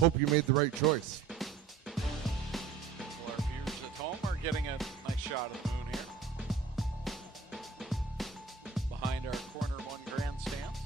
hope you made the right choice. Well, our viewers at home are getting a nice shot of the moon here behind our corner one grandstands.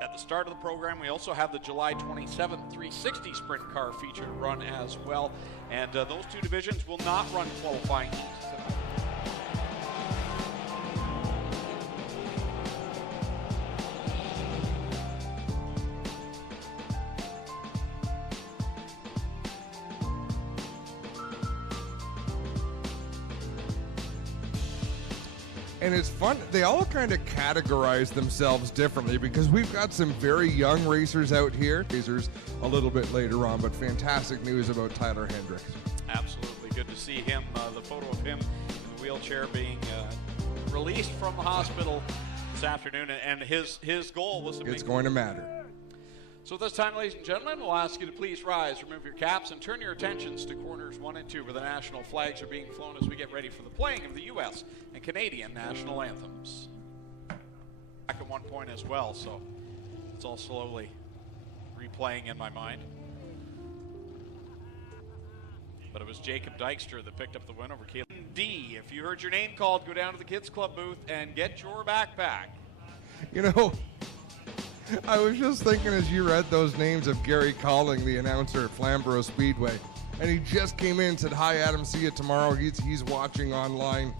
At the start of the program, we also have the July 27th 360 sprint car featured run as well. And those two divisions will not run qualifying heats. And it's fun. They all kind of categorize themselves differently because we've got some very young racers out here. Racers a little bit later on, but fantastic news about Tyler Hendricks. Absolutely. Good to see him. The photo of him in the wheelchair being released from the hospital this afternoon. And his goal was to make... It's going to matter. So this time, ladies and gentlemen, we'll ask you to please rise, remove your caps, and turn your attentions to corners 1 and 2 where the national flags are being flown as we get ready for the playing of the U.S. and Canadian national anthems. Back at one point as well, so it's all slowly replaying in my mind. But it was Jacob Dykstra that picked up the win over Caleb D. If you heard your name called, go down to the Kids Club booth and get your backpack. You know, I was just thinking as you read those names of Gary Calling, the announcer at Flamborough Speedway, and he just came in and said, "Hi, Adam, see you tomorrow." He's watching online.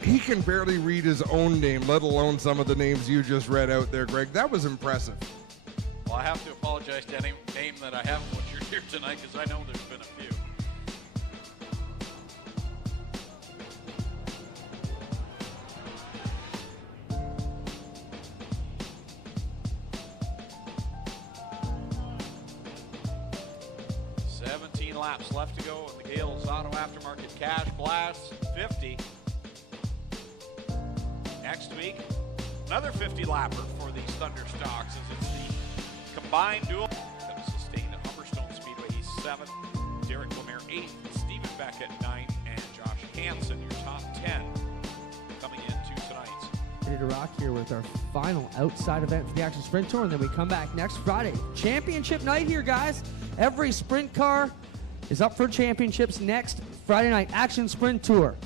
He can barely read his own name, let alone some of the names you just read out there, Greg. That was impressive. Well, I have to apologize to any name that I haven't butchered here tonight because I know there's been a few. Laps left to go in the Gales Auto Aftermarket Cash Blast 50. Next week, another 50 lapper for these Thunderstocks as it's the combined duel that was sustained at Humberstone Speedway. He's 7th, Derek Lemire 8th, Stephen Beck at 9th, and Josh Hansen, your top 10 coming into tonight's. Ready to rock here with our final outside event for the Action Sprint Tour, and then we come back next Friday. Championship night here, guys. Every sprint car is up for championships next Friday night. Action Sprint Tour,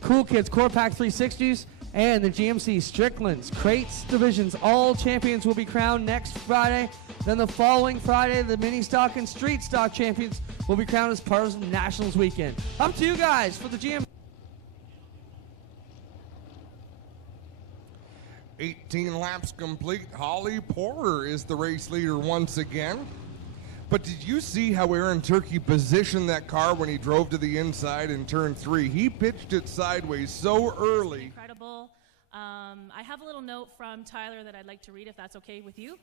Cool Kids Core Pack 360s, and the GMC Stricklands Crates divisions. All champions will be crowned next Friday. Then the following Friday, the mini stock and street stock champions will be crowned as part of the Nationals weekend. Up to you guys for the GMC. 18 laps complete. Holly Porter is the race leader once again. But did you see how Aaron Turkey positioned that car when he drove to the inside in turn 3? He pitched it sideways so early. Incredible. I have a little note from Tyler that I'd like to read if that's okay with you.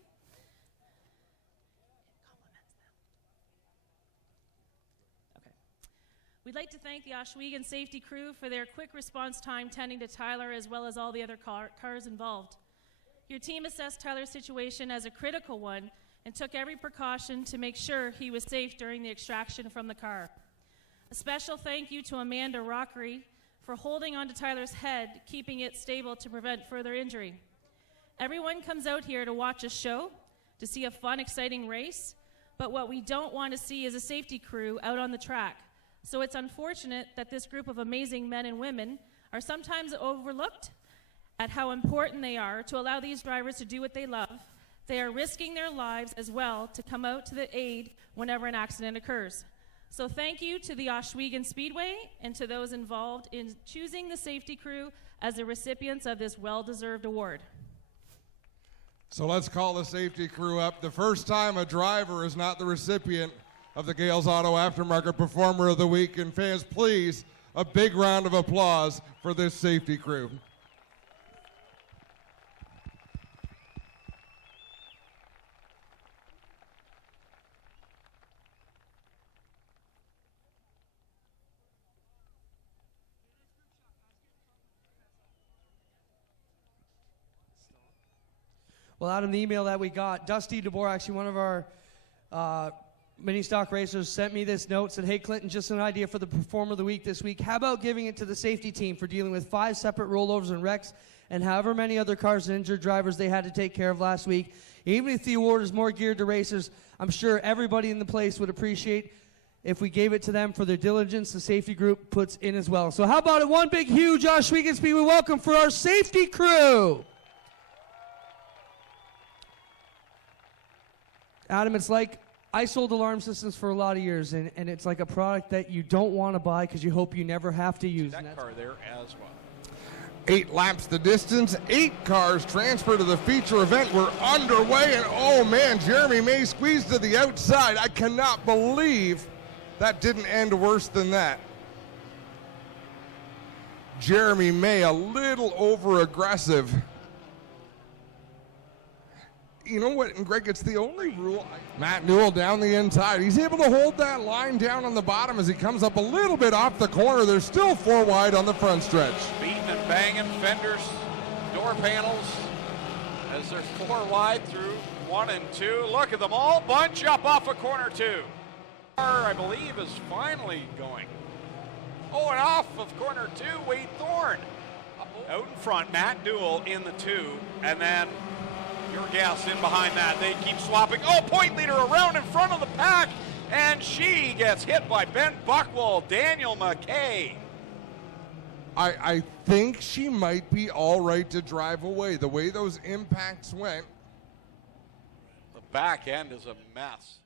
We'd like to thank the Ohsweken safety crew for their quick response time tending to Tyler as well as all the other cars involved. Your team assessed Tyler's situation as a critical one and took every precaution to make sure he was safe during the extraction from the car. A special thank you to Amanda Rockery for holding onto Tyler's head, keeping it stable to prevent further injury. Everyone comes out here to watch a show, to see a fun, exciting race, but what we don't want to see is a safety crew out on the track. So it's unfortunate that this group of amazing men and women are sometimes overlooked at how important they are to allow these drivers to do what they love. They are risking their lives as well to come out to the aid whenever an accident occurs. So thank you to the Ohsweken Speedway and to those involved in choosing the safety crew as the recipients of this well-deserved award. So let's call the safety crew up. The first time a driver is not the recipient of the Gales Auto Aftermarket Performer of the Week. And fans, please, a big round of applause for this safety crew. Well, Adam, the email that we got, Dusty DeBoer, actually one of our mini stock racers, sent me this note, said, hey, Clinton, just an idea for the Performer of the Week this week. How about giving it to the safety team for dealing with 5 separate rollovers and wrecks and however many other cars and injured drivers they had to take care of last week? Even if the award is more geared to racers, I'm sure everybody in the place would appreciate if we gave it to them for their diligence the safety group puts in as well. So how about it? One big, huge Ohsweken Speedway welcome for our safety crew. Adam, it's like I sold alarm systems for a lot of years, and it's like a product that you don't want to buy because you hope you never have to use. That car there as well. 8 laps the distance, 8 cars transfer to the feature event. We're underway, and oh man, Jeremy May squeezed to the outside. I cannot believe that didn't end worse than that. Jeremy May a little over aggressive. You know what, and Greg, it's the only rule. Matt Newell down the inside. He's able to hold that line down on the bottom as he comes up a little bit off the corner. There's still 4 wide on the front stretch. Beating and banging fenders, door panels, as they're 4 wide through 1 and 2. Look at them all bunch up off of corner 2. Car, I believe, is finally going. Oh, and off of corner 2, Wade Thorne. Out in front, Matt Newell in the 2, and then your guess in behind that. They keep swapping. Oh, point leader around in front of the pack, and she gets hit by Ben Buchwald, Daniel McKay. I think she might be all right to drive away. The way those impacts went. The back end is a mess.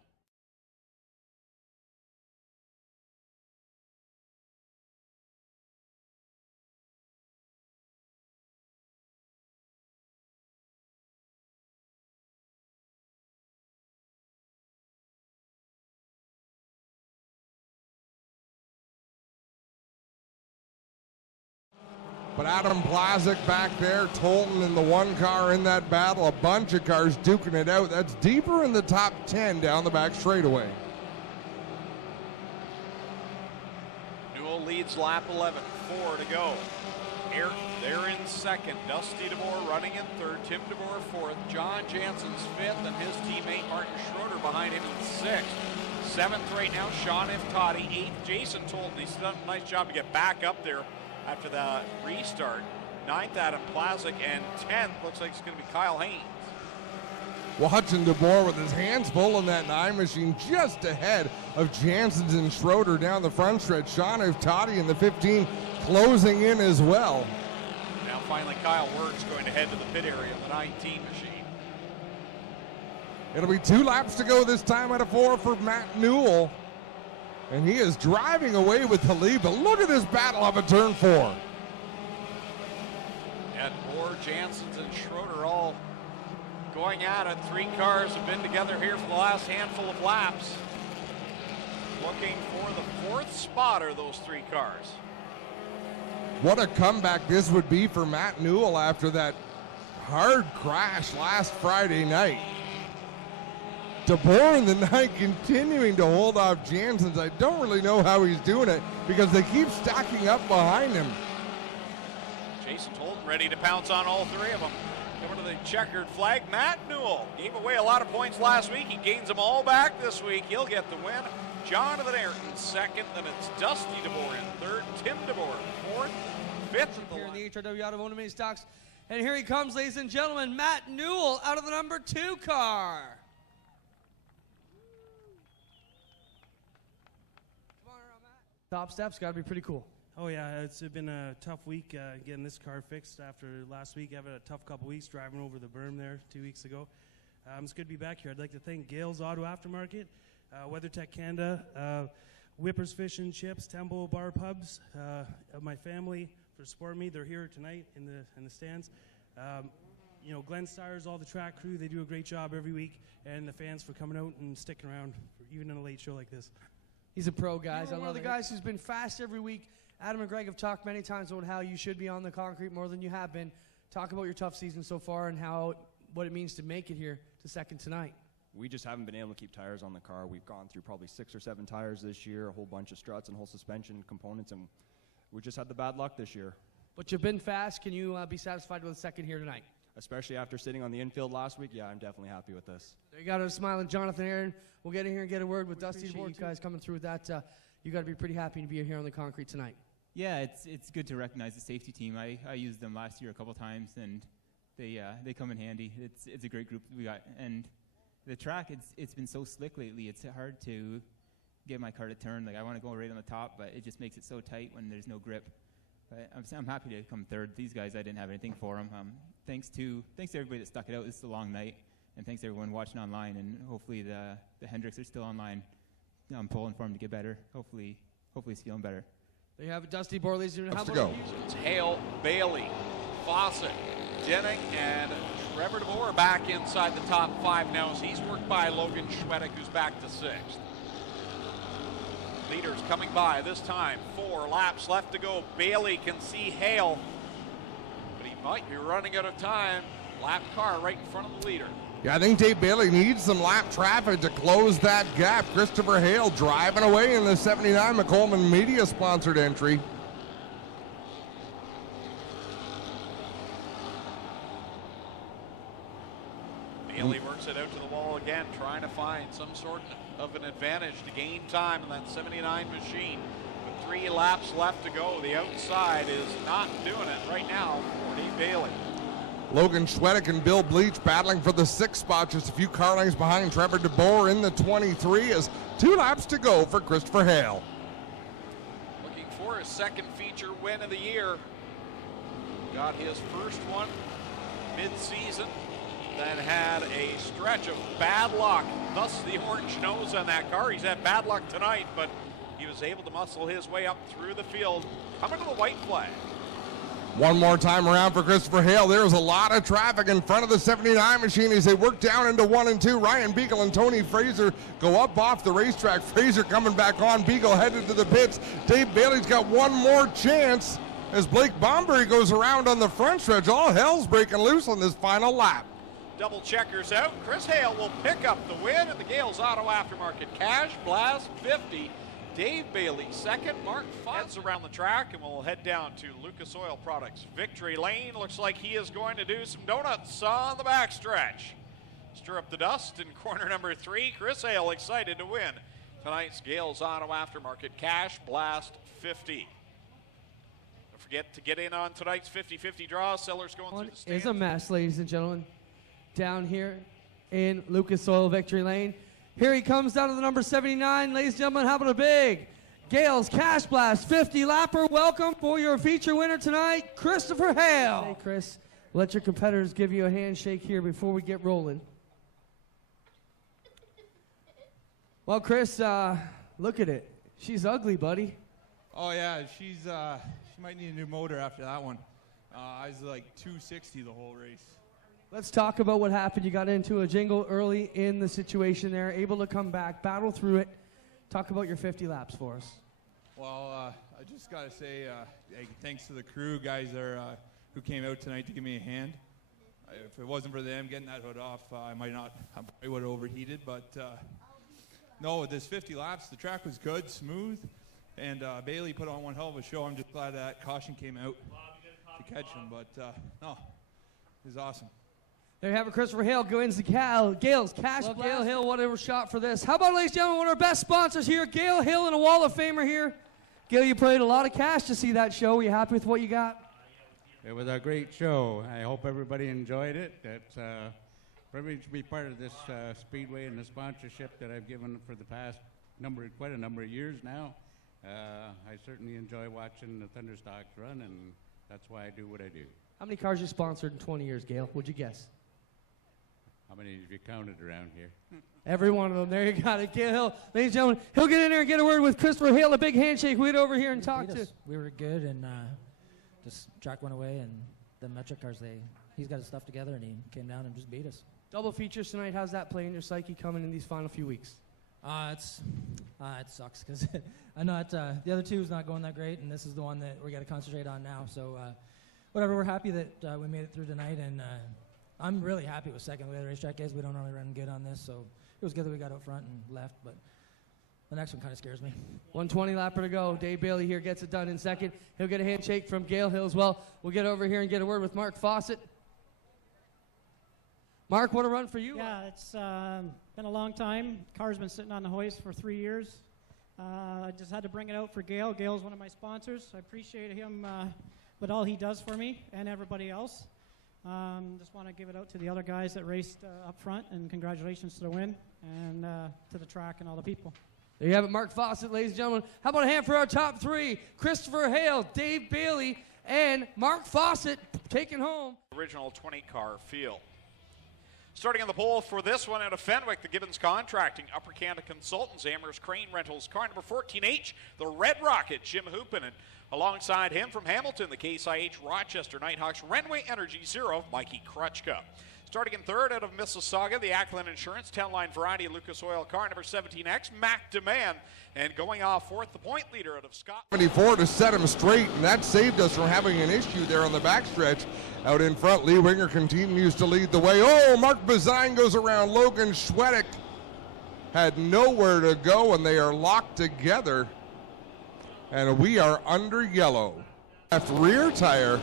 But Adam Blazek back there, Tolton in the 1 car in that battle, a bunch of cars duking it out. That's deeper in the top 10 down the back straightaway. Newell leads lap 11, 4 to go. They're in second. Dusty DeBoer running in third. Tim DeBoer fourth. John Jansen's fifth, and his teammate Martin Schroeder behind him in sixth. Seventh right now, Sean Iftati. Eighth, Jason Tolton. He's done a nice job to get back up there after the restart. Ninth, Adam Blazek, and 10th looks like it's going to be Kyle Haynes. Watching DeBoer with his hands full in that 9 machine, just ahead of Jansen's and Schroeder down the front stretch. Sean Iftati in the 15 closing in as well. Now finally Kyle Wertz going to head to the pit area in the 19 machine. It'll be 2 laps to go this time out of 4 for Matt Newell. And he is driving away with the lead, but look at this battle off of turn 4. And Moore, Jansen's, and Schroeder all going at it. 3 cars have been together here for the last handful of laps. Looking for the 4th spot are those 3 cars. What a comeback this would be for Matt Newell after that hard crash last Friday night. DeBoer in the ninth continuing to hold off Janssens. I don't really know how he's doing it because they keep stacking up behind him. Jason Tolton ready to pounce on all three of them. Coming to the checkered flag, Matt Newell gave away a lot of points last week. He gains them all back this week. He'll get the win. Jonathan Ayrton second, then it's Dusty DeBoer in third, Tim DeBoer fourth, fifth. Here in the HRW Automotive Main Stocks. And here he comes, ladies and gentlemen, Matt Newell out of the number 2 car. Come on around, Matt. Top steps, got to be pretty cool. Oh yeah, it's been a tough week getting this car fixed after last week. I've had a tough couple weeks driving over the berm there 2 weeks ago. It's good to be back here. I'd like to thank Gale's Auto Aftermarket, WeatherTech Canada, Whippers Fish and Chips, Tembo Bar Pubs, my family for supporting me. They're here tonight in the stands. You know, dmstyres, all the track crew, they do a great job every week, and the fans for coming out and sticking around, even in a late show like this. He's a pro, guys. You're I love the guys who's been fast every week. Adam and Greg have talked many times about how you should be on the concrete more than you have been. Talk about your tough season so far and what it means to make it here to second tonight. We just haven't been able to keep tires on the car. We've gone through probably 6 or 7 tires this year, a whole bunch of struts and whole suspension components, and we just had the bad luck this year. But you've been fast. Can you be satisfied with a second here tonight? Especially after sitting on the infield last week, yeah, I'm definitely happy with this. There you got a smiling Jonathan Aaron. We'll get in here and get a word with Dusty DeBoer. You guys coming through with that. You got to be pretty happy to be here on the concrete tonight. Yeah, it's good to recognize the safety team. I used them last year a couple times, and they come in handy. It's a great group we got, and the track it's been so slick lately. It's hard to get my car to turn. Like I want to go right on the top, but it just makes it so tight when there's no grip. But I'm happy to come third. These guys, I didn't have anything for them. Thanks to everybody that stuck it out. This is a long night, and thanks to everyone watching online. And hopefully the Hendricks are still online. I'm pulling for him to get better. Hopefully he's feeling better. There you have it, Dusty DeBoer, ladies and gentlemen. Let's go. It's Hale, Bailey, Fawcett, Denning, and Trevor DeBoer back inside the top 5 now as he's worked by Logan Schwedick, who's back to 6th. Leaders coming by this time. 4 laps left to go. Bailey can see Hale, but he might be running out of time. Lap car right in front of the leader. Yeah, I think Dave Bailey needs some lap traffic to close that gap. Christopher Hale driving away in the 79 McCollum Media sponsored entry. Bailey works it out to the wall again, trying to find some sort of an advantage to gain time in that 79 machine. With 3 laps left to go, the outside is not doing it right now for Dave Bailey. Logan Schwedick and Bill Bleach battling for the 6th spot, just a few car lengths behind Trevor DeBoer in the 23 as 2 laps to go for Christopher Hale. Looking for his second feature win of the year. Got his first one mid-season, then had a stretch of bad luck, thus the orange nose on that car. He's had bad luck tonight, but he was able to muscle his way up through the field, coming to the white flag. One more time around for Christopher Hale. There's a lot of traffic in front of the 79 machine as they work down into 1 and 2. Ryan Beagle and Tony Fraser go up off the racetrack. Fraser coming back on. Beagle headed to the pits. Dave Bailey's got one more chance as Blake Bomberry goes around on the front stretch. All hell's breaking loose on this final lap. Double checkers out. Chris Hale will pick up the win in the Gales Auto Aftermarket Cash Blast 50. Dave Bailey second. Mark Fudds around the track, and we'll head down to Lucas Oil Products. Victory Lane looks like he is going to do some donuts on the backstretch. Stir up the dust in corner number 3. Chris Hale excited to win tonight's Gales Auto Aftermarket Cash Blast 50. Don't forget to get in on tonight's 50-50 draw. Sellers going through the stands. It's a mess, ladies and gentlemen, down here in Lucas Oil Victory Lane. Here he comes down to the number 79. Ladies and gentlemen, how about a big Gales Cash Blast 50 lapper? Welcome for your feature winner tonight, Christopher Hale. Hey, Chris, let your competitors give you a handshake here before we get rolling. Well, Chris, look at it. She's ugly, buddy. Oh yeah, she might need a new motor after that one. I was like 260 the whole race. Let's talk about what happened. You got into a jingle early in the situation there, able to come back, battle through it. Talk about your 50 laps for us. Well, I just got to say thanks to the crew guys there, who came out tonight to give me a hand. if it wasn't for them getting that hood off, I probably would have overheated. But no, this 50 laps, the track was good, smooth, and Bailey put on one hell of a show. I'm just glad that caution came out to catch him. But no, it was awesome. There you have it. Christopher Hale wins the Gales Cash Blast. Gail Hill, whatever shot for this. How about, ladies and gentlemen, one of our best sponsors here, Gail Hill and a Wall of Famer here. Gail, you played a lot of cash to see that show. Were you happy with what you got? It was a great show. I hope everybody enjoyed it. It's a privilege to be part of this speedway and the sponsorship that I've given for the past quite a number of years now. I certainly enjoy watching the Thunderstocks run, and that's why I do what I do. How many cars you sponsored in 20 years, Gail? Would you guess? How many have you counted around here? Every one of them. There you got it. Gail Hill. Ladies and gentlemen, he'll get in there and get a word with Christopher Hale. A big handshake. We'd over here and talk to. We were good, and just track went away, and the metric cars, he's got his stuff together, and he came down and just beat us. Double features tonight. How's that play in your psyche coming in these final few weeks? It sucks because I know the other two is not going that great, and this is the one that we got to concentrate on now. So whatever, we're happy that we made it through tonight, and I'm really happy with second. The way the racetrack is, we don't really run good on this, so it was good that we got out front and left, but the next one kind of scares me. 120 lapper to go. Dave Bailey here gets it done in second. He'll get a handshake from Gail Hill as well. We'll get over here and get a word with Mark Fawcett. Mark, what a run for you. Yeah, it's been a long time. Car's been sitting on the hoist for 3 years. I just had to bring it out for Gail. Gail's one of my sponsors. I appreciate him with all he does for me and everybody else. Just want to give it out to the other guys that raced up front, and congratulations to the win, and to the track and all the people. There you have it, Mark Fawcett, ladies and gentlemen. How about a hand for our top three? Christopher Hale, Dave Bailey, and Mark Fawcett taking home. Original 20-car field. Starting on the pole for this one out of Fenwick, the Gibbons Contracting, Upper Canada Consultants, Amherst Crane Rentals, car number 14H, the Red Rocket, Jim Hoopin, and alongside him from Hamilton, the Case IH Rochester Nighthawks, Renway Energy Zero, Mikey Krutchka. Starting in third out of Mississauga, the Ackland Insurance, 10-line variety, Lucas Oil, car number 17X, Mac Demand. And going off fourth, the point leader out of Scott. 74 to set him straight, and that saved us from having an issue there on the backstretch. Out in front, Lee Winger continues to lead the way. Oh, Mark Bazine goes around. Logan Schwedick had nowhere to go, and they are locked together. And we are under yellow. Left rear tire.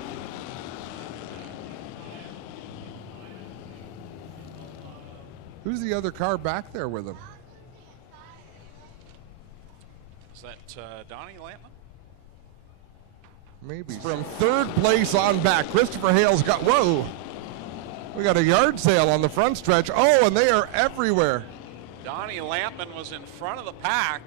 Who's the other car back there with him? Is that Donnie Lampman? Maybe. From third place on back, Christopher Hale's got, whoa. We got a yard sale on the front stretch. Oh, and they are everywhere. Donnie Lampman was in front of the pack.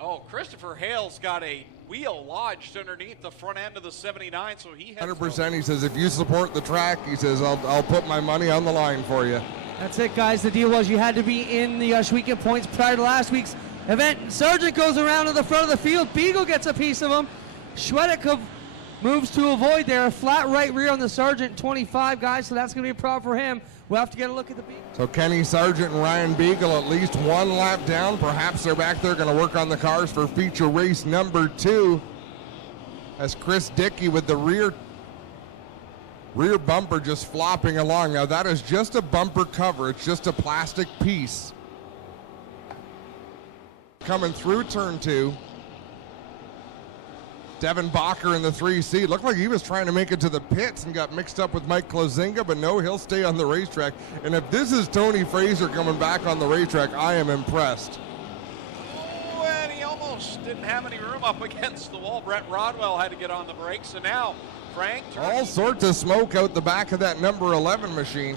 Oh, Christopher Hale's got a wheel lodged underneath the front end of the 79, so he has 100%. He says, if you support the track, he says, I'll put my money on the line for you. That's it, guys. The deal was you had to be in the Schweikert points prior to last week's event. Sargent goes around to the front of the field. Beagle gets a piece of him. Schwedick moves to avoid there. Flat right rear on the Sargent 25, guys, so that's going to be a problem for him. We'll have to get a look at the Beagle. So Kenny Sargent and Ryan Beagle at least one lap down. Perhaps they're back there going to work on the cars for feature race number 2. As Chris Dickey with the rear bumper just flopping along. Now that is just a bumper cover. It's just a plastic piece. Coming through turn 2. Devin Bacher in the 3C. Looked like he was trying to make it to the pits and got mixed up with Mike Klozinga, but no, he'll stay on the racetrack. And if this is Tony Fraser coming back on the racetrack, I am impressed. Oh, and he almost didn't have any room up against the wall. Brett Rodwell had to get on the brakes, and now Frank. All sorts of smoke out the back of that number 11 machine.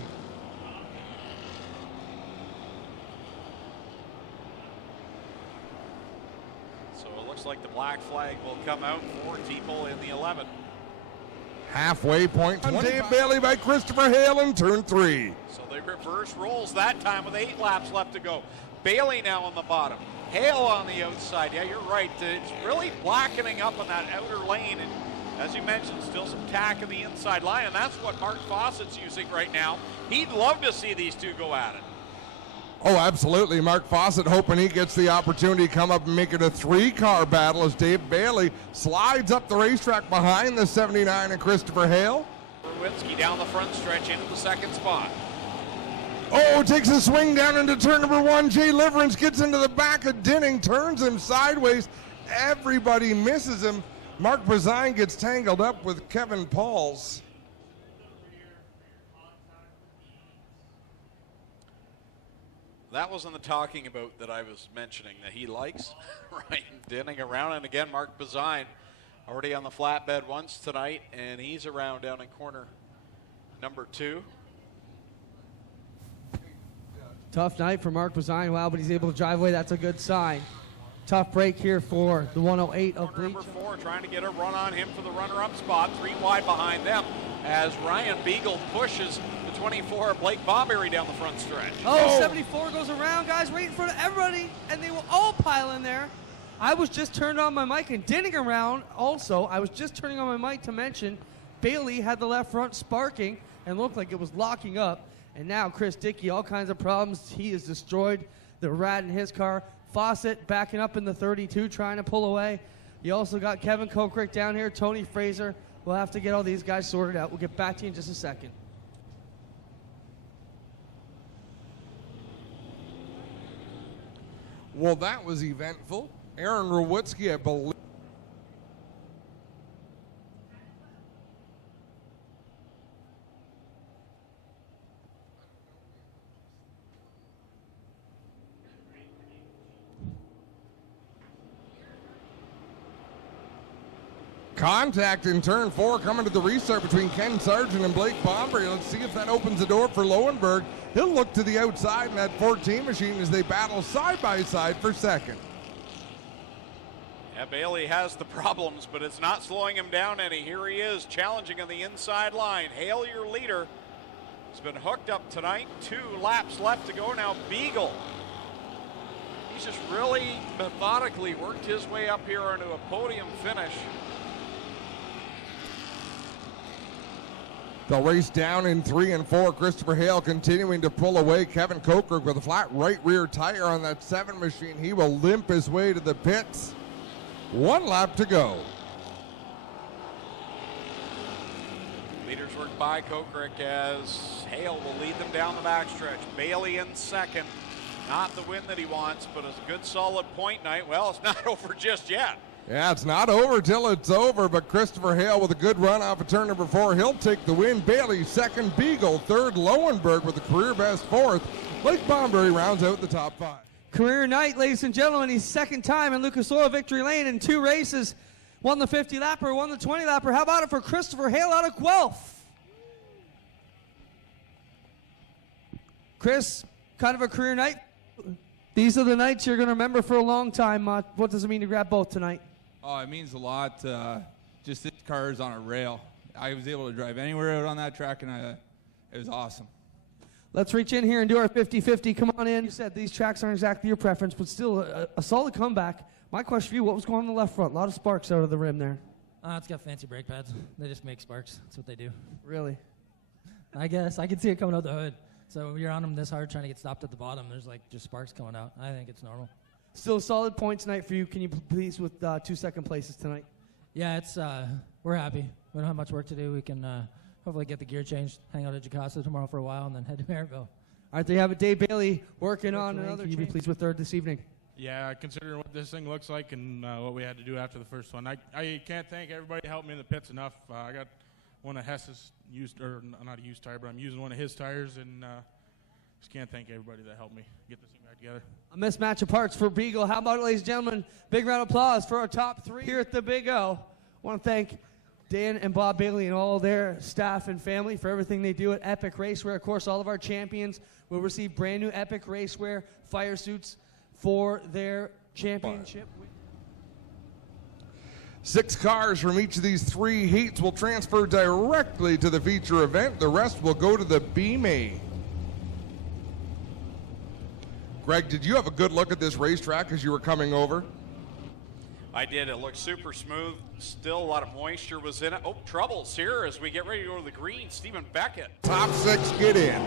Like the black flag will come out for people in the 11. Halfway point. Dave Bailey by Christopher Hale in turn 3. So they reverse roles that time with 8 laps left to go. Bailey now on the bottom. Hale on the outside. Yeah, you're right. It's really blackening up on that outer lane. And as you mentioned, still some tack in the inside line. And that's what Mark Fawcett's using right now. He'd love to see these two go at it. Oh, absolutely. Mark Fawcett hoping he gets the opportunity to come up and make it a 3-car battle as Dave Bailey slides up the racetrack behind the 79 and Christopher Hale. Rowitsky down the front stretch into the second spot. Oh, takes a swing down into turn number 1. Jay Liverance gets into the back of Dinning, turns him sideways. Everybody misses him. Mark Bazine gets tangled up with Kevin Pauls. That wasn't the talking about that I was mentioning that he likes. Ryan Dinning around, and again, Mark Bazine already on the flatbed once tonight, and he's around down in corner number 2. Tough night for Mark Bazine. Wow, but he's able to drive away. That's a good sign. Tough break here for the 108 of Bleach. Number 4 trying to get a run on him for the runner-up spot. 3 wide behind them as Ryan Beagle pushes the 24 Blake Bobberry down the front stretch. Oh, 74 goes around, guys, right in front of everybody, and they will all pile in there. I was just turned on my mic and Dinning around also. I was just turning on my mic to mention Bailey had the left front sparking and looked like it was locking up. And now Chris Dickey, all kinds of problems. He has destroyed the rat in his car. Fawcett backing up in the 32, trying to pull away. You also got Kevin Kokrick down here, Tony Fraser. We'll have to get all these guys sorted out. We'll get back to you in just a second. Well, that was eventful. Aaron Rowitsky, I believe. Contact in turn 4 coming to the restart between Ken Sargent and Blake Bombery. Let's see if that opens the door for Lowenberg. He'll look to the outside in that 14 machine as they battle side by side for second. Yeah, Bailey has the problems, but it's not slowing him down any. Here he is challenging on the inside line. Hale, your leader, has been hooked up tonight. 2 laps left to go now. Beagle. He's just really methodically worked his way up here into a podium finish. They'll race down in 3 and 4. Christopher Hale continuing to pull away. Kevin Kokrick with a flat right rear tire on that 7 machine. He will limp his way to the pits. 1 lap to go. Leaders work by Kokrick as Hale will lead them down the backstretch. Bailey in second. Not the win that he wants, but it's a good solid point night. Well, it's not over just yet. Yeah, it's not over till it's over, but Christopher Hale with a good run off of turn number 4. He'll take the win. Bailey second, Beagle third, Lowenberg with a career best 4th. Blake Bombery rounds out the top 5. Career night, ladies and gentlemen. He's second time in Lucas Oil victory lane in 2 races. Won the 50 lapper, won the 20 lapper. How about it for Christopher Hale out of Guelph? Chris, kind of a career night. These are the nights you're going to remember for a long time. What does it mean to grab both tonight? Oh, it means a lot. Just this car is on a rail. I was able to drive anywhere out on that track, and it was awesome. Let's reach in here and do our 50-50. Come on in. You said these tracks aren't exactly your preference, but still a solid comeback. My question for you, what was going on the left front? A lot of sparks out of the rim there. It's got fancy brake pads. They just make sparks. That's what they do. Really? I guess. I can see it coming out the hood. So when you're on them this hard trying to get stopped at the bottom, there's like just sparks coming out. I think it's normal. Still a solid point tonight for you. Can you please with 2 second places tonight? Yeah, it's we're happy. We don't have much work to do. We can hopefully get the gear changed, hang out at Jacasa tomorrow for a while, and then head to Maryville. All right, there you have it. Dave Bailey working on another. Can you be pleased with 3rd this evening? Yeah, considering what this thing looks like and what we had to do after the first one, I can't thank everybody who helped me in the pits enough. I got one of Hess's used, or not a used tire, but I'm using one of his tires, and just can't thank everybody that helped me get this thing back together. A mismatch of parts for Beagle. How about it, ladies and gentlemen? Big round of applause for our top 3 here at the Big O. I want to thank Dan and Bob Bailey and all their staff and family for everything they do at Epic Racewear. Of course, all of our champions will receive brand new Epic Racewear fire suits for their championship. 6 cars from each of these 3 heats will transfer directly to the feature event. The rest will go to the B-Main. Greg, did you have a good look at this racetrack as you were coming over? I did. It looked super smooth. Still a lot of moisture was in it. Oh, troubles here as we get ready to go to the green. Stephen Beckett. Top 6 get in.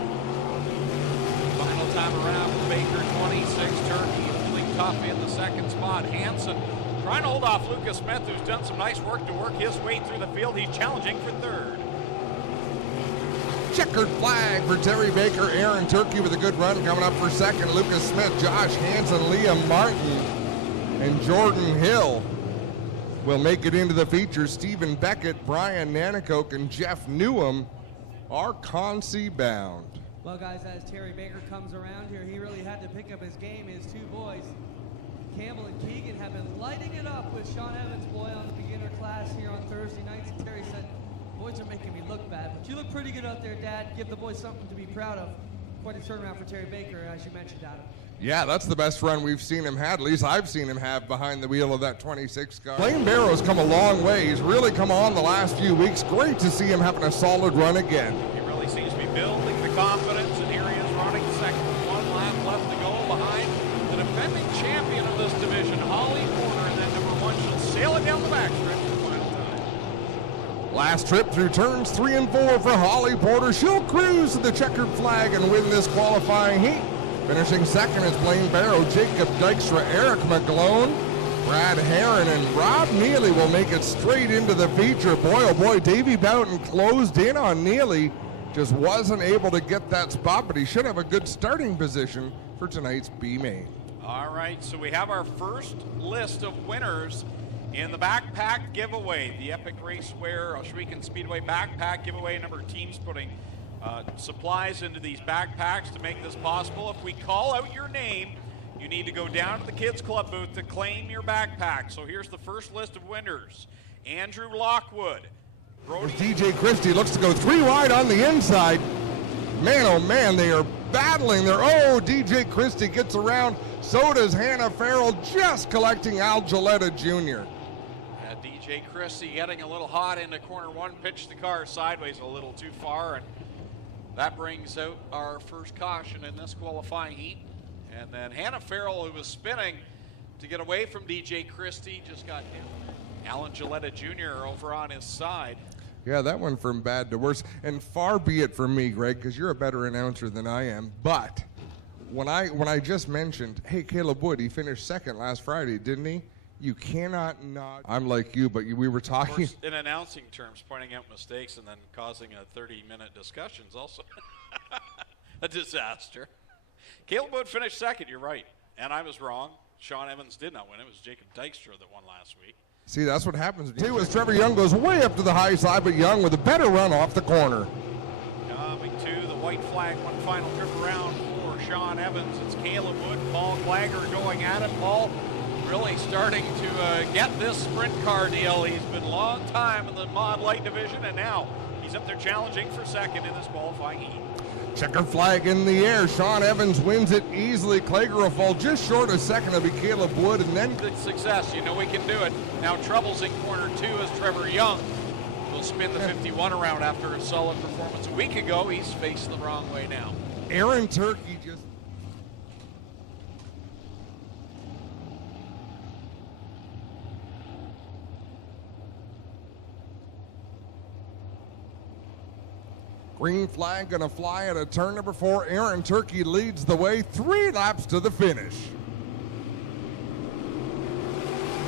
Final second time around. Baker 26, Turkey holding tough in the second spot. Hansen trying to hold off Lucas Smith, who's done some nice work to work his way through the field. He's challenging for third. Checkered flag for Terry Baker. Aaron Turkey with a good run coming up for second. Lucas Smith, Josh Hansen, Liam Martin, and Jordan Hill will make it into the feature. Stephen Beckett, Brian Nanakoke, and Jeff Newham are Concy bound. Well, guys, as Terry Baker comes around here, he really had to pick up his game. His two boys, Campbell and Keegan, have been lighting it up with Sean Evans' boy on the beginner class here on Thursday nights. And Terry said, boys are making me look bad, but you look pretty good out there, Dad. Give the boys something to be proud of. Quite a turnaround for Terry Baker, as you mentioned, Adam. Yeah, that's the best run we've seen him have. At least I've seen him have behind the wheel of that 26 car. Blaine Barrow's come a long way. He's really come on the last few weeks. Great to see him having a solid run again. He really seems to be building the confidence, and here he is running second with 1 lap left to go behind the defending champion of this division, Holly Porter, and then number 1, she'll sail it down the backstretch for the final time. Last trip through turns 3 and 4 for Holly Porter. She'll cruise to the checkered flag and win this qualifying heat. Finishing second is Blaine Barrow, Jacob Dykstra, Eric McGlone, Brad Herron, and Rob Neely will make it straight into the feature. Boy, oh boy, Davey Boughton closed in on Neely. Just wasn't able to get that spot, but he should have a good starting position for tonight's B main. All right, so we have our first list of winners in the backpack giveaway, the Epic Racewear Ohsweken Speedway backpack giveaway. A number of teams putting supplies into these backpacks to make this possible. If we call out your name, you need to go down to the Kids Club booth to claim your backpack. So here's the first list of winners. Andrew Lockwood. Brody DJ Christie looks to go 3 wide on the inside. Man, oh man, they are battling there. Oh, DJ Christie gets around. So does Hannah Farrell, just collecting Al Gilletta Jr. DJ Christie getting a little hot into corner 1, pitched the car sideways a little too far, and that brings out our first caution in this qualifying heat. And then Hannah Farrell, who was spinning to get away from DJ Christie, just got Alan Gilletta Jr. over on his side. Yeah, that went from bad to worse. And far be it from me, Greg, because you're a better announcer than I am. But when I just mentioned, hey, Caleb Wood, he finished second last Friday, didn't he? You cannot not. I'm like you, but we were talking. Of course, in announcing terms, pointing out mistakes and then causing a 30-minute discussion is also a disaster. Caleb Wood finished second, you're right. And I was wrong. Sean Evans did not win. It was Jacob Dykstra that won last week. See, that's what happens. Two is Trevor Young goes way up to the high side, but Young with a better run off the corner. Coming to the white flag, one final trip around for Sean Evans. It's Caleb Wood, Paul Clagger going at it. Paul really starting to get this sprint car deal. He's been a long time in the Mod Light division, and now he's up there challenging for second in this qualifying heat. Checker flag in the air. Sean Evans wins it easily. Clagger will fall just short of second. It'll be Caleb Wood, and then good success. You know we can do it. Now troubles in corner 2 as Trevor Young will spin the 51 around after a solid performance a week ago. He's faced the wrong way now. Aaron Turkey just green flag gonna fly at a turn number 4. Aaron Turkey leads the way 3 laps to the finish.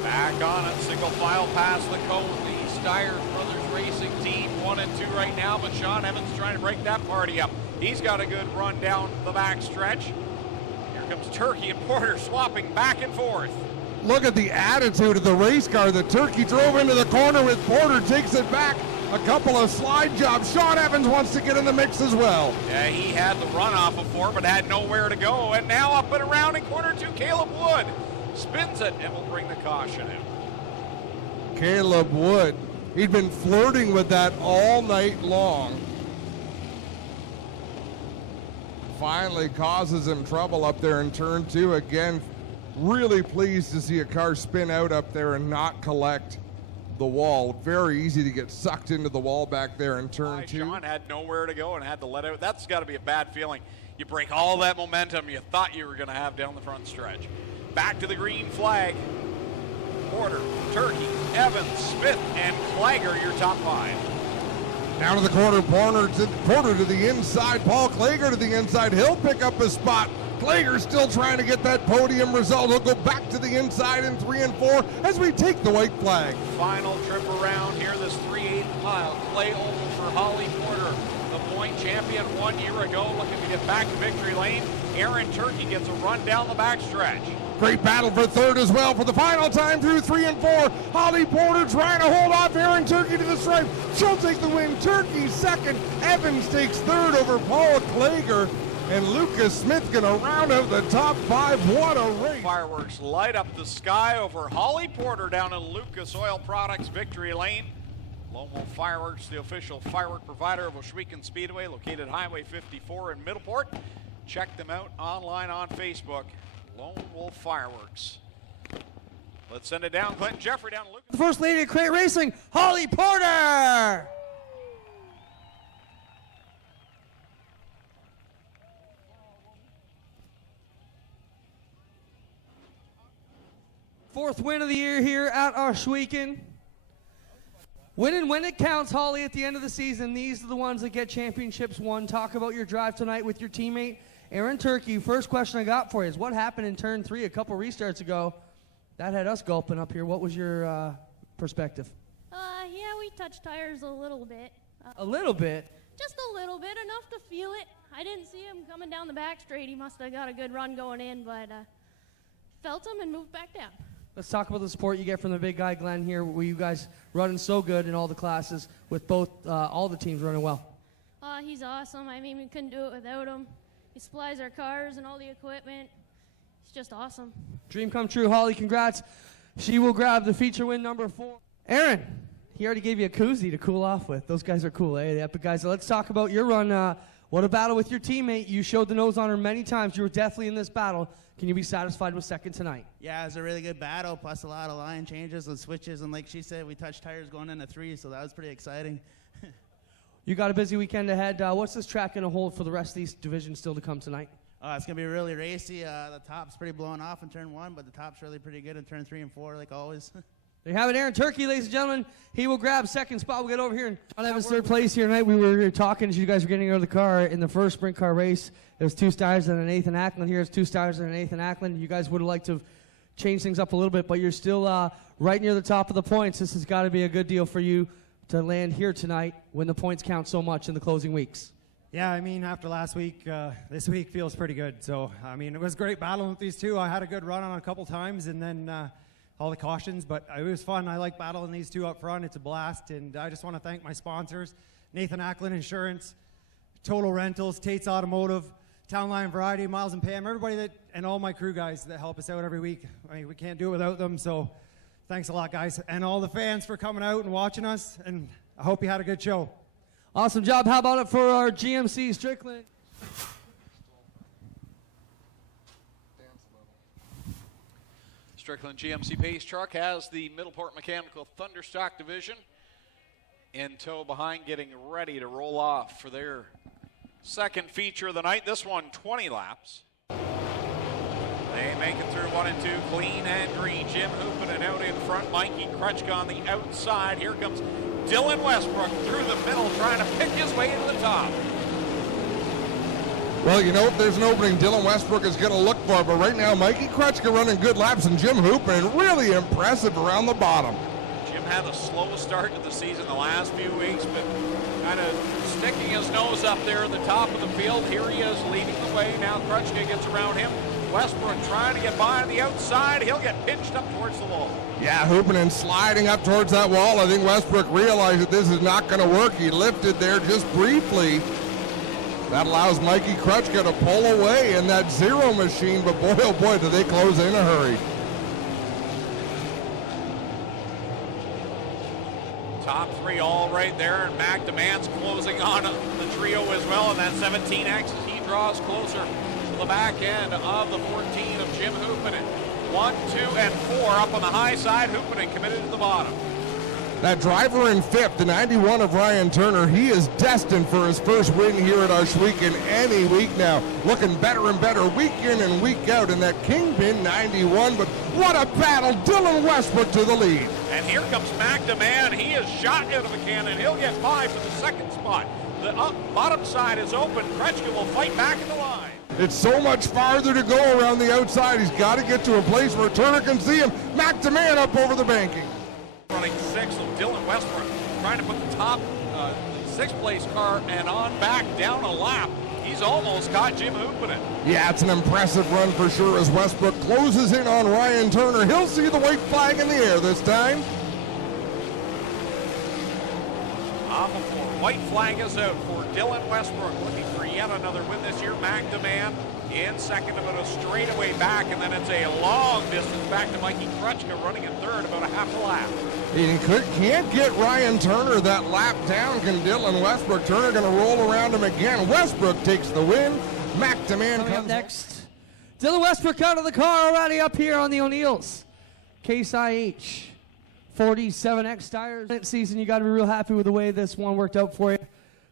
Back on it, single file past the cone. The Styres Brothers Racing Team 1 and 2 right now, but Sean Evans trying to break that party up. He's got a good run down the back stretch. Here comes Turkey and Porter swapping back and forth. Look at the attitude of the race car. The Turkey drove into the corner with Porter, takes it back. A couple of slide jobs. Sean Evans wants to get in the mix as well. Yeah, he had the runoff before, but had nowhere to go. And now up and around in corner 2, Caleb Wood spins it and will bring the caution in. Caleb Wood, he'd been flirting with that all night long. Finally causes him trouble up there in turn 2. Again, really pleased to see a car spin out up there and not collect the wall. Very easy to get sucked into the wall back there in turn 2. Sean had nowhere to go and had to let out. That's got to be a bad feeling. You break all that momentum you thought you were going to have down the front stretch. Back to the green flag. Porter, Turkey, Evans, Smith, and Clagger, your top 5. Down to the corner, Porter to the inside, Paul Klager to the inside. He'll pick up his spot. Klager still trying to get that podium result. He'll go back to the inside in 3 and 4 as we take the white flag. Final trip around here, this 3/8 mile. Clay Oval for Holly Porter, the point champion 1 year ago, looking to get back to victory lane. Aaron Turkey gets a run down the backstretch. Great battle for third as well for the final time through 3 and 4. Holly Porter trying to hold off Aaron Turkey to the stripe. She'll take the win. Turkey second. Evans takes third over Paul Klager. And Lucas Smith gonna round out the top 5. What a race. Fireworks light up the sky over Holly Porter down in Lucas Oil Products victory lane. Lone Wolf Fireworks, the official firework provider of Ohsweken Speedway, located Highway 54 in Middleport. Check them out online on Facebook. Lone Wolf Fireworks. Let's send it down. Clinton Jeffrey down to Lucas. The First Lady of Crate Racing, Holly Porter. Fourth win of the year here at Ohsweken. Winning when it counts, Holly, at the end of the season. These are the ones that get championships won. Talk about your drive tonight with your teammate, Aaron Turkey. First question I got for you is what happened in turn 3 a couple restarts ago? That had us gulping up here. What was your perspective? Yeah, we touched tires a little bit. A little bit? Just a little bit, enough to feel it. I didn't see him coming down the back straight. He must have got a good run going in, but felt him and moved back down. Let's talk about the support you get from the big guy, Glenn, here, where you guys running so good in all the classes with both all the teams running well. He's awesome. I mean, we couldn't do it without him. He supplies our cars and all the equipment. He's just awesome. Dream come true, Holly. Congrats. She will grab the feature win number 4. Aaron, he already gave you a koozie to cool off with. Those guys are cool, eh? The Epic guys. So let's talk about your run. What a battle with your teammate. You showed the nose on her many times. You were definitely in this battle. Can you be satisfied with second tonight? Yeah, it was a really good battle, plus a lot of line changes and switches. And like she said, we touched tires going into 3, so that was pretty exciting. You got a busy weekend ahead. What's this track going to hold for the rest of these divisions still to come tonight? It's going to be really racy. The top's pretty blown off in turn 1, but the top's really pretty good in turn 3 and 4, like always. There you have it, Aaron Turkey, ladies and gentlemen. He will grab second spot. We'll get over here. On Evans third place here tonight. We were talking as you guys were getting out of the car in the first sprint car race. There was 2 stars and an Nathan Ackland. Here's 2 stars and an Nathan Ackland. You guys would have liked to change things up a little bit, but you're still right near the top of the points. This has got to be a good deal for you to land here tonight when the points count so much in the closing weeks. Yeah, I mean, after last week, this week feels pretty good. So, I mean, it was great battling with these 2. I had a good run on a couple times, and then all the cautions, but it was fun. I like battling these 2 up front. It's a blast, and I just want to thank my sponsors, Nathan Ackland Insurance, Total Rentals, Tate's Automotive, Town Line Variety, Miles and Pam, everybody that, and all my crew guys that help us out every week. I mean, we can't do it without them, so thanks a lot, guys. And all the fans for coming out and watching us, and I hope you had a good show. Awesome job. How about it for our GMC Strickland? Strickland GMC Pace Truck has the Middleport Mechanical Thunderstock division in tow behind, getting ready to roll off for their second feature of the night. This one, 20 laps. They make it through 1 and 2, clean and green. Jim Hoopin out in front. Mikey Krutchka on the outside. Here comes Dylan Westbrook through the middle, trying to pick his way to the top. Well, you know, if there's an opening, Dylan Westbrook is going to look for it. But right now, Mikey Krutchka running good laps, and Jim Hoopin really impressive around the bottom. Jim had a slow start to the season the last few weeks, but kind of sticking his nose up there at the top of the field. Here he is leading the way. Now Krutchka gets around him. Westbrook trying to get by on the outside. He'll get pinched up towards the wall. Yeah, Hoopin and sliding up towards that wall. I think Westbrook realized that this is not going to work. He lifted there just briefly. That allows Mikey Krutchka to pull away in that zero machine, but boy, oh boy, do they close in a hurry. Top 3 all right there, and Mac Demand's closing on the trio as well, and that 17X as he draws closer to the back end of the 14 of Jim Hoopinen. 1, 2, and 4 up on the high side. Hoopinen committed to the bottom. That driver in 5th, the 91 of Ryan Turner, he is destined for his first win here at Ohsweken any week now. Looking better and better week in and week out in that Kingpin 91, but what a battle. Dylan Westbrook to the lead. And here comes McDeman. He is shot out of a cannon. He'll get 5 for the second spot. The bottom side is open. Kretschka will fight back in the line. It's so much farther to go around the outside. He's got to get to a place where Turner can see him. McDeman up over the banking. Running 6th, so Dylan Westbrook trying to put the top 6th place car and on back down a lap. He's almost got Jim Hoopinen. Yeah, it's an impressive run for sure as Westbrook closes in on Ryan Turner. He'll see the white flag in the air this time. Before white flag is out for Dylan Westbrook, looking for yet another win this year. McDeman in second, about a straightaway back, and then it's a long distance back to Mikey Kretschka running in third, about a half a lap. He can't get Ryan Turner that lap down. Can Dylan Westbrook? Turner going to roll around him again. Westbrook takes the win. McDeman Coming comes up next. Dylan Westbrook out of the car already up here on the O'Neills. Case IH 47X tires. Season, you got to be real happy with the way this one worked out for you.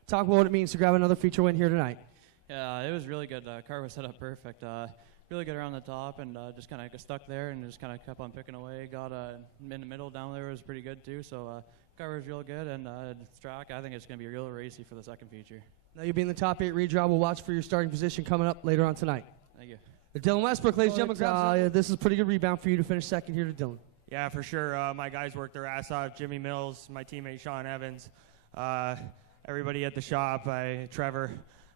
Talk about what it means to grab another feature win here tonight. Yeah, it was really good. Car was set up perfect. Really good around the top, and just kind of stuck there and just kind of kept on picking away. Got in the middle down there was pretty good too. So car was real good, and this track, I think it's going to be real racy for the second feature. Now you'll be in the top 8 redraw. We'll watch for your starting position coming up later on tonight. Thank you. Dylan Westbrook, ladies and gentlemen, this is a pretty good rebound for you to finish second here to Dylan. Yeah, for sure. My guys worked their ass off. Jimmy Mills, my teammate Sean Evans, everybody at the shop, Trevor,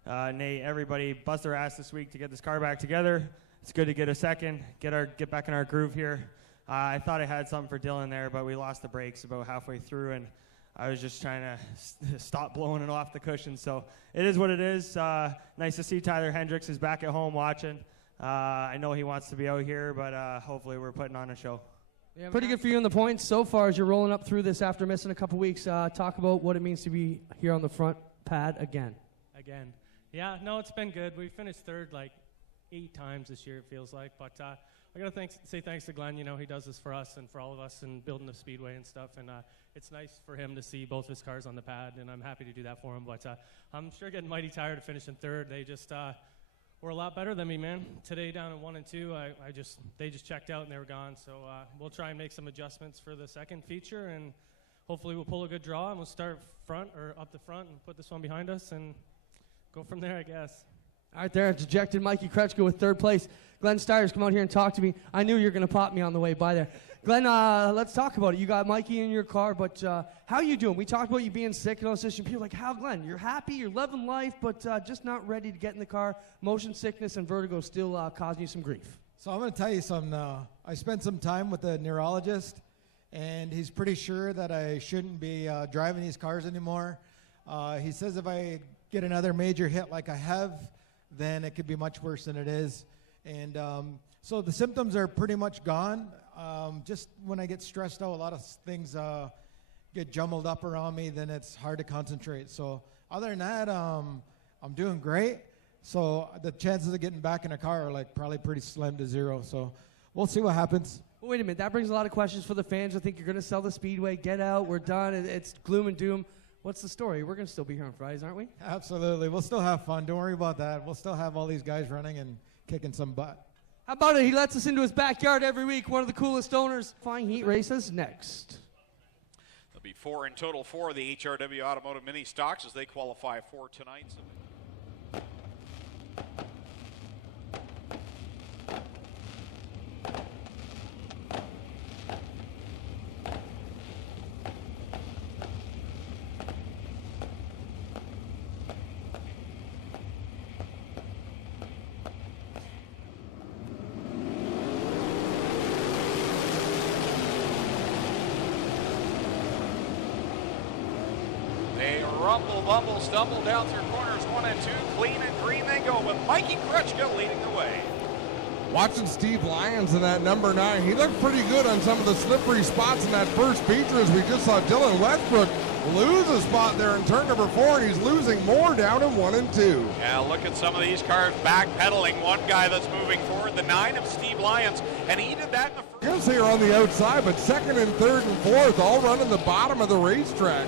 Nate, everybody bust their ass this week to get this car back together. It's good to get a second, get back in our groove here. I thought I had something for Dylan there, but we lost the brakes about halfway through, and I was just trying to stop blowing it off the cushion. So it is what it is. Nice to see Tyler Hendricks is back at home watching. I know he wants to be out here, but hopefully we're putting on a show. Yeah, pretty good for you in the points so far as you're rolling up through this after missing a couple weeks. Talk about what it means to be here on the front pad again. Yeah, no, it's been good. We finished third like 8 times this year, it feels like. But I got to say thanks to Glenn. You know, he does this for us and for all of us and building the speedway and stuff. And it's nice for him to see both his cars on the pad, and I'm happy to do that for him. But I'm sure getting mighty tired of finishing third. They just were a lot better than me, man. Today down at 1 and 2, they just checked out and they were gone. So we'll try and make some adjustments for the second feature, and hopefully we'll pull a good draw and we'll start front or up the front and put this one behind us and go from there, I guess. All right, there, dejected Mikey Kretschka with third place. Glenn Styres, come out here and talk to me. I knew you were going to pop me on the way by there. Glenn, let's talk about it. You got Mikey in your car, but how you doing? We talked about you being sick and all this. People are like, how, Glenn? You're happy, you're loving life, but just not ready to get in the car. Motion sickness and vertigo still causing you some grief. So I'm going to tell you something. I spent some time with the neurologist, and he's pretty sure that I shouldn't be driving these cars anymore. He says if I get another major hit like I have, then it could be much worse than it is. And so the symptoms are pretty much gone. Just when I get stressed out, a lot of things get jumbled up around me, then it's hard to concentrate. So other than that, I'm doing great. So the chances of getting back in a car are like probably pretty slim to zero. So we'll see what happens. Well, wait a minute. That brings a lot of questions for the fans. I think you're going to sell the Speedway, get out, we're done. It's gloom and doom. What's the story? We're going to still be here on Fridays, aren't we? Absolutely. We'll still have fun. Don't worry about that. We'll still have all these guys running and kicking some butt. How about it? He lets us into his backyard every week. One of the coolest owners. Flying Heat races next. There'll be 4 in total for the HRW Automotive Mini Stocks as they qualify for tonight's event. Rumble, stumble down through corners 1 and 2, clean and green they go with Mikey Kretschka leading the way. Watching Steve Lyons in that number 9, he looked pretty good on some of the slippery spots in that first feature as we just saw Dylan Westbrook lose a spot there in turn number 4, and he's losing more down in 1 and 2. Yeah, look at some of these cars backpedaling. One guy that's moving forward, the 9 of Steve Lyons, and he did that in the first. Here on the outside, but second and third and fourth all running the bottom of the racetrack.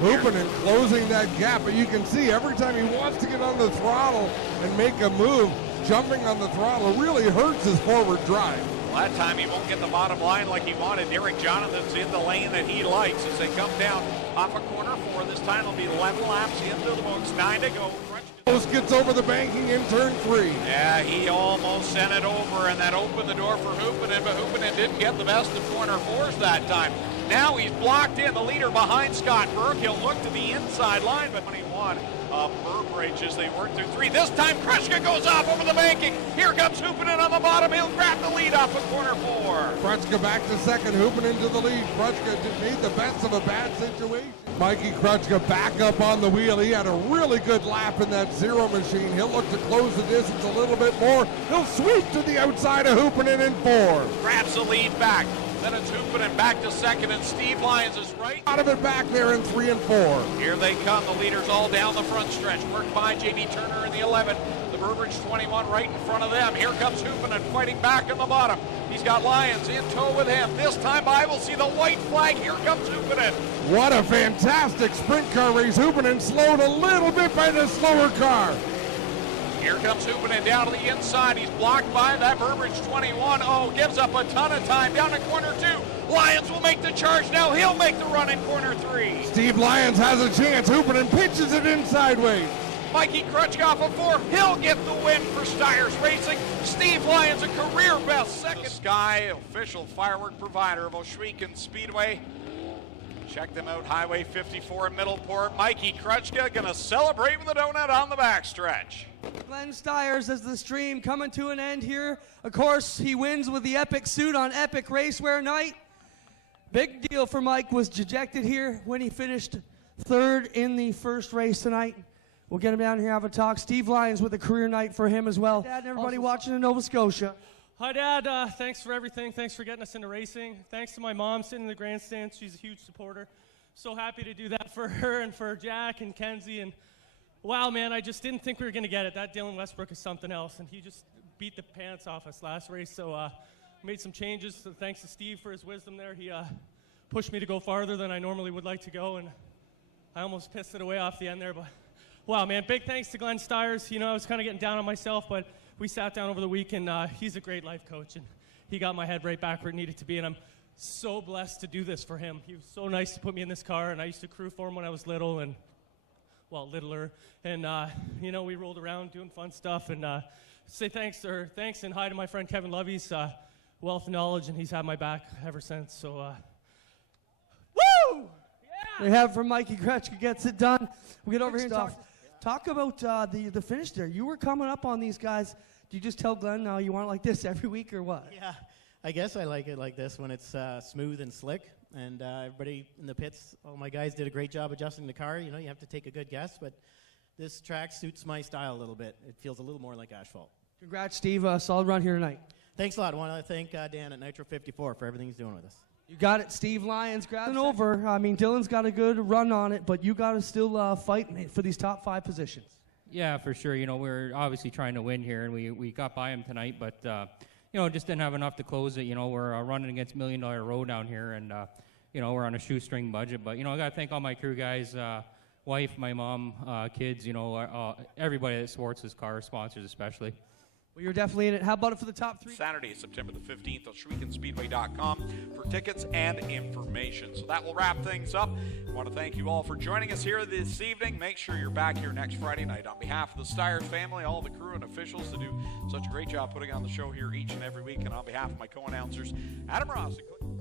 Hooping and closing that gap, but you can see every time he wants to get on the throttle and make a move, jumping on the throttle really hurts his forward drive. Well, that time he won't get the bottom line like he wanted. Derek Jonathan's in the lane that he likes as they come down off a corner 4. This time it'll be 11 laps into the books, 9 to go. Almost gets over the banking in turn 3. Yeah, he almost sent it over, and that opened the door for Hoopanen, but Hoopanen didn't get the best of corner 4s that time. Now he's blocked in, the leader behind Scott Burke. He'll look to the inside line, but 21 Burbridge as they work through 3. This time Krushka goes off over the banking. Here comes Hoopanen on the bottom. He'll grab the lead off of corner 4. Krushka back to second, Hoopanen to the lead. Krushka made the best of a bad situation. Mikey Krushka back up on the wheel. He had a really good lap in that zero machine. He'll look to close the distance a little bit more. He'll sweep to the outside of Hoopanen in 4. Grabs the lead back. Then it's Hoopanen back to second, and Steve Lyons is right out of it back there in 3 and 4. Here they come, the leaders all down the front stretch. Worked by J.B. Turner in the 11. The Burbridge 21 right in front of them. Here comes Hoopanen fighting back on the bottom. He's got Lyons in tow with him. This time by will see the white flag. Here comes Hoopanen. What a fantastic sprint car race. Hoopanen slowed a little bit by the slower car. Here comes Hoopanen down to the inside. He's blocked by that Burbridge 21. Oh, gives up a ton of time down to corner 2. Lyons will make the charge now. He'll make the run in corner 3. Steve Lyons has a chance. Hoopanen pitches it in sideways. Mikey Krutchka off of 4. He'll get the win for Stires Racing. Steve Lyons, a career best second. Sky, official firework provider of Oshwegan Speedway. Check them out, Highway 54 in Middleport. Mikey Krutchka going to celebrate with a donut on the backstretch. Glenn Stires as the stream coming to an end here. Of course, he wins with the epic suit on epic racewear night. Big deal for Mike, was dejected here when he finished 3rd in the first race tonight. We'll get him down here, have a talk. Steve Lyons with a career night for him as well. Dad and everybody watching in Nova Scotia. Hi, Dad. Thanks for everything. Thanks for getting us into racing. Thanks to my mom sitting in the grandstand. She's a huge supporter. So happy to do that for her and for Jack and Kenzie. And wow, man, I just didn't think we were going to get it. That Dylan Westbrook is something else, and he just beat the pants off us last race. So made some changes. So thanks to Steve for his wisdom there. He pushed me to go farther than I normally would like to go, and I almost pissed it away off the end there. But wow, man, big thanks to Glenn Stires. You know, I was kind of getting down on myself, but we sat down over the week, and he's a great life coach, and he got my head right back where it needed to be, and I'm so blessed to do this for him. He was so nice to put me in this car, and I used to crew for him when I was little, and, well, littler, and, you know, we rolled around doing fun stuff, and say thanks and hi to my friend Kevin Love. He's wealth of knowledge, and he's had my back ever since, so, woo! They have from Mikey Kretschka gets it done. We'll get over here and talk about the finish there. You were coming up on these guys. Do you just tell Glenn now you want it like this every week or what? Yeah, I guess I like it like this when it's smooth and slick. And everybody in the pits, all my guys did a great job adjusting the car. You know, you have to take a good guess, but this track suits my style a little bit. It feels a little more like asphalt. Congrats, Steve. Solid run here tonight. Thanks a lot. I want to thank Dan at Nitro 54 for everything he's doing with us. You got it, Steve Lyons. Grabbing over. I mean, Dylan's got a good run on it, but you got to still fight for these top 5 positions. Yeah, for sure. You know, we're obviously trying to win here, and we got by him tonight, but, you know, just didn't have enough to close it. You know, we're running against $1 Million Road down here, and, you know, we're on a shoestring budget. But, you know, I got to thank all my crew guys, wife, my mom, kids, you know, everybody that supports this car, sponsors especially. Well, you're definitely in it. How about it for the top 3? Saturday, September the 15th, on ShweganSpeedway.com for tickets and information. So that will wrap things up. I want to thank you all for joining us here this evening. Make sure you're back here next Friday night. On behalf of the Stires family, all the crew and officials that do such a great job putting on the show here each and every week, and on behalf of my co-announcers, Adam Ross and